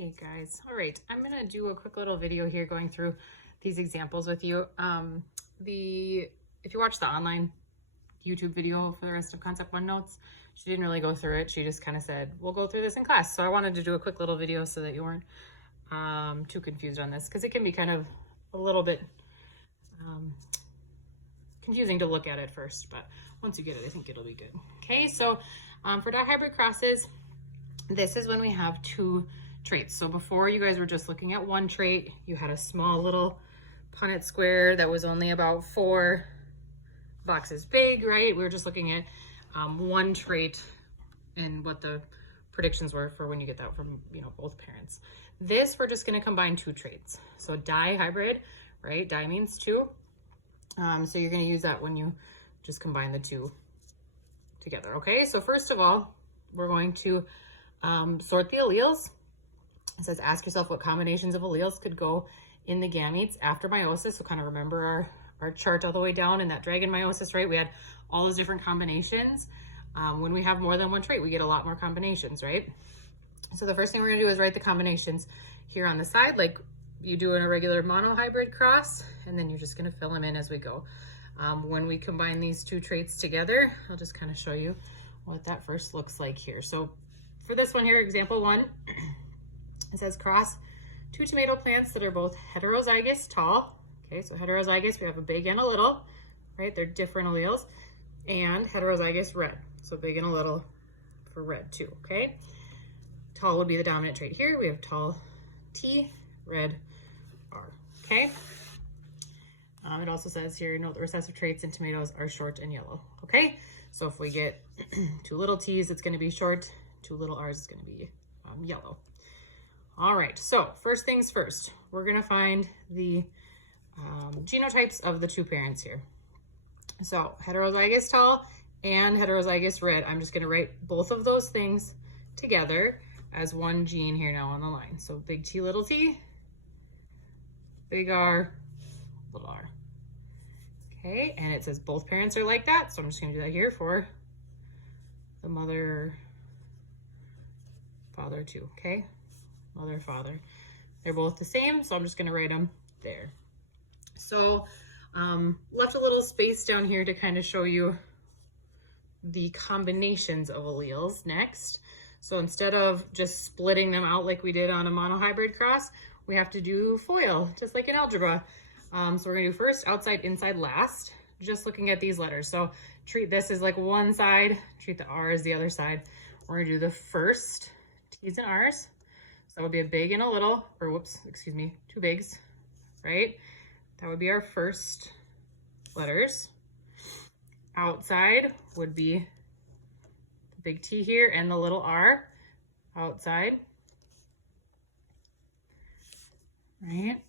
Hey guys, all right, I'm gonna do a quick little video here going through these examples with you. If you watch the online YouTube video for the rest of Concept 1 notes, she didn't really go through it. She just kind of said, we'll go through this in class. So I wanted to do a quick little video so that you weren't too confused on this, because it can be kind of a little bit confusing to look at it first, but once you get it, I think it'll be good. Okay, so for dihybrid crosses, this is when we have two traits. So before, you guys were just looking at one trait. You had a small little Punnett square that was only about 4 boxes big, right? We were just looking at one trait and what the predictions were for when you get that from, both parents. This, we're just going to combine 2 traits. So dihybrid, right? Di means 2. So you're going to use that when you just combine the 2 together. Okay, so first of all, we're going to sort the alleles. It says, ask yourself what combinations of alleles could go in the gametes after meiosis. So kind of remember our chart all the way down in that dragon meiosis, right? We had all those different combinations. When we have more than one trait, we get a lot more combinations, right? So the first thing we're gonna do is write the combinations here on the side, like you do in a regular monohybrid cross, and then you're just gonna fill them in as we go. When we combine these 2 traits together, I'll just kind of show you what that first looks like here. So for this one here, example 1, it says cross 2 tomato plants that are both heterozygous tall. Okay, so heterozygous, we have a big and a little, right? They're different alleles. And heterozygous red, so big and a little for red too, okay? Tall would be the dominant trait here. We have tall T, red R, okay? It also says here, note the recessive traits in tomatoes are short and yellow, okay? So if we get 2 little T's, it's gonna be short, 2 little R's is gonna be yellow. All right, so first things first, we're gonna find the genotypes of the 2 parents here. So heterozygous tall and heterozygous red, I'm just gonna write both of those things together as one gene here now on the line. So big T, little t, big R, little r. Okay, and it says both parents are like that, so I'm just gonna do that here for the mother, father too, okay? Mother, father. They're both the same, so I'm just gonna write them there. So left a little space down here to kind of show you the combinations of alleles next. So instead of just splitting them out like we did on a monohybrid cross, we have to do FOIL, just like in algebra. So we're gonna do first, outside, inside, last, just looking at these letters. So treat this as like one side, treat the R as the other side. We're gonna do the first T's and R's. So that would be a big and a little, or whoops, excuse me, 2 bigs, right? That would be our first letters. Outside would be the big T here and the little R, outside, right?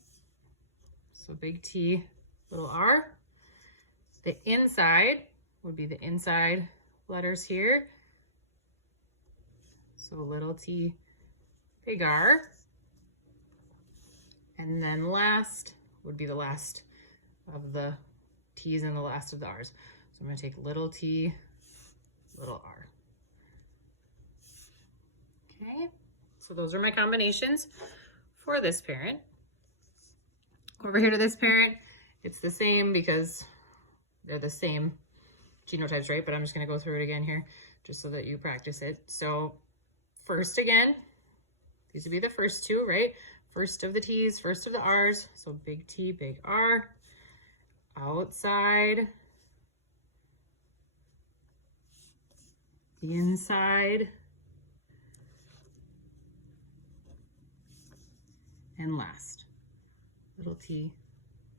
So big T, little R. The inside would be the inside letters here. So little t, big R. And then last would be the last of the T's and the last of the R's. So I'm gonna take little t, little r. Okay, so those are my combinations for this parent. Over here to this parent, it's the same because they're the same genotypes, right? But I'm just gonna go through it again here just so that you practice it. So first again, these would be the first 2, right? First of the T's, first of the R's. So big T, big R. Outside, the inside, and last. Little t,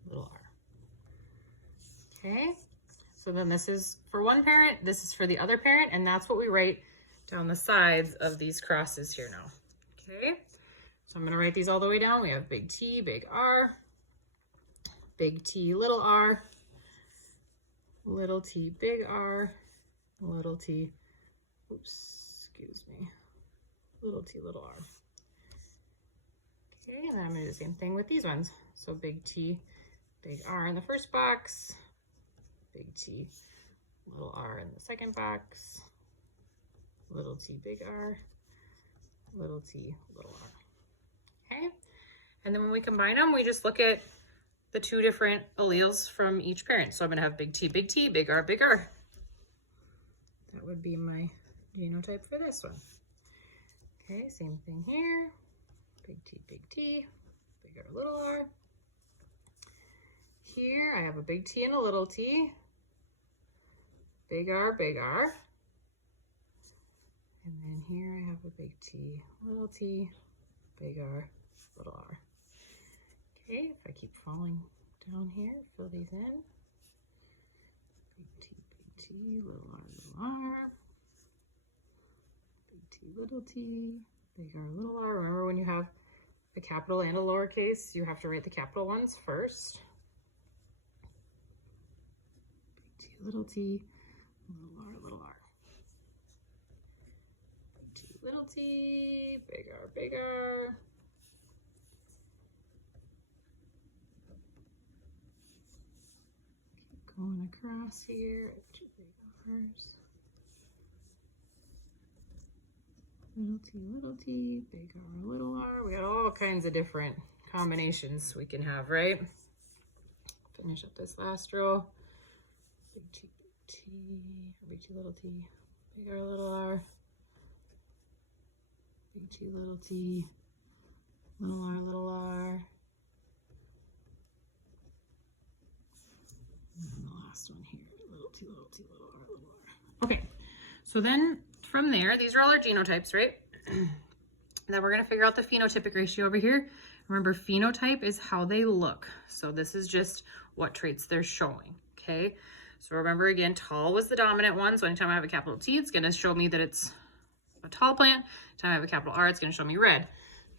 little r. Okay, so then this is for one parent, this is for the other parent, and that's what we write down the sides of these crosses here now. Okay, so I'm gonna write these all the way down. We have big T, big R, big T, little r, little t, big R, little t, oops, excuse me, little t, little r. Okay, and then I'm gonna do the same thing with these ones. So big T, big R in the first box, big T, little r in the second box, little t, big R, little t, little r. okay? And then when we combine them, we just look at the two different alleles from each parent. So I'm gonna have big T, big R, big R. That would be my genotype for this one. Okay, same thing here. Big T, big R, little r. Here I have a big T and a little t. Big R, big R. And then here I have a big T, big R, little r. Okay, if I keep falling down here, fill these in. Big T, little r, big T, little t, big R, little r. Remember when you have a capital and a lowercase, you have to write the capital ones first. Big T, little r, little r. Big T, little t, big R, big R. Keep going across here, two big R's. Little t, big R, little r. We got all kinds of different combinations we can have, right? Finish up this last row. Big T, big T, little t, big R, little r. Big T, little t, little r, little r. And then the last one here, little t, little t, little r, little r. Okay, so then from there, these are all our genotypes, right? Then we're gonna figure out the phenotypic ratio over here. Remember, phenotype is how they look. So this is just what traits they're showing, okay? So remember again, tall was the dominant one. So anytime I have a capital T, it's gonna show me that it's a tall plant. Anytime I have a capital R, it's gonna show me red.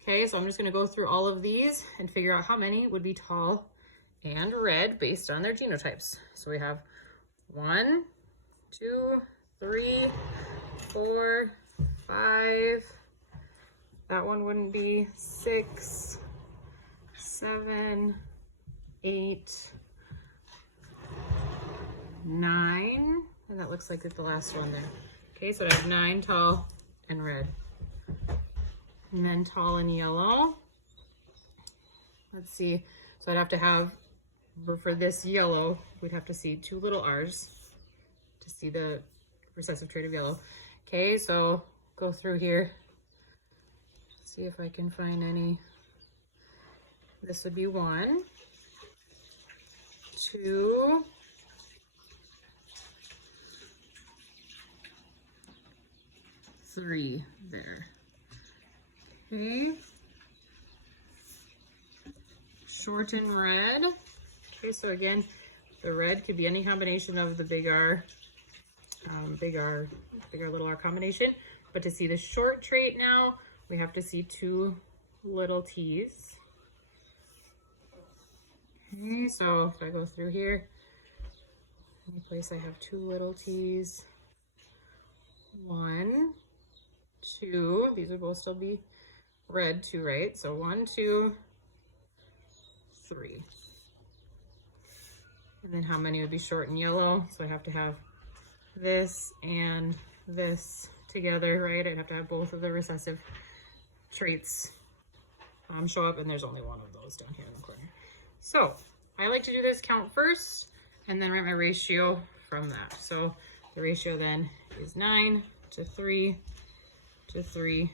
Okay, so I'm just gonna go through all of these and figure out how many would be tall and red based on their genotypes. So we have 1, 2, 3, 4, 5. That one wouldn't be 6, 7, 8, 9, and that looks like it's the last one there. Okay, so I have 9 tall and red. And then tall and yellow. Let's see, so I'd have to have, for this yellow, we'd have to see 2 little r's to see the recessive trait of yellow. Okay, so go through here, see if I can find any. This would be 1, 2, 3 there. Okay, short and red. Okay, so again, the red could be any combination of the big R, little r combination. But to see the short trait now, we have to see 2 little t's. Okay, so if I go through here, any place I have 2 little t's. 1, 2, these would both still be red too, right? So 1, 2, 3. And then how many would be short and yellow? So I have to have this and this together, right? I'd have to have both of the recessive traits show up, and there's only one of those down here in the corner. So I like to do this count first and then write my ratio from that. So the ratio then is 9 to 3 to 3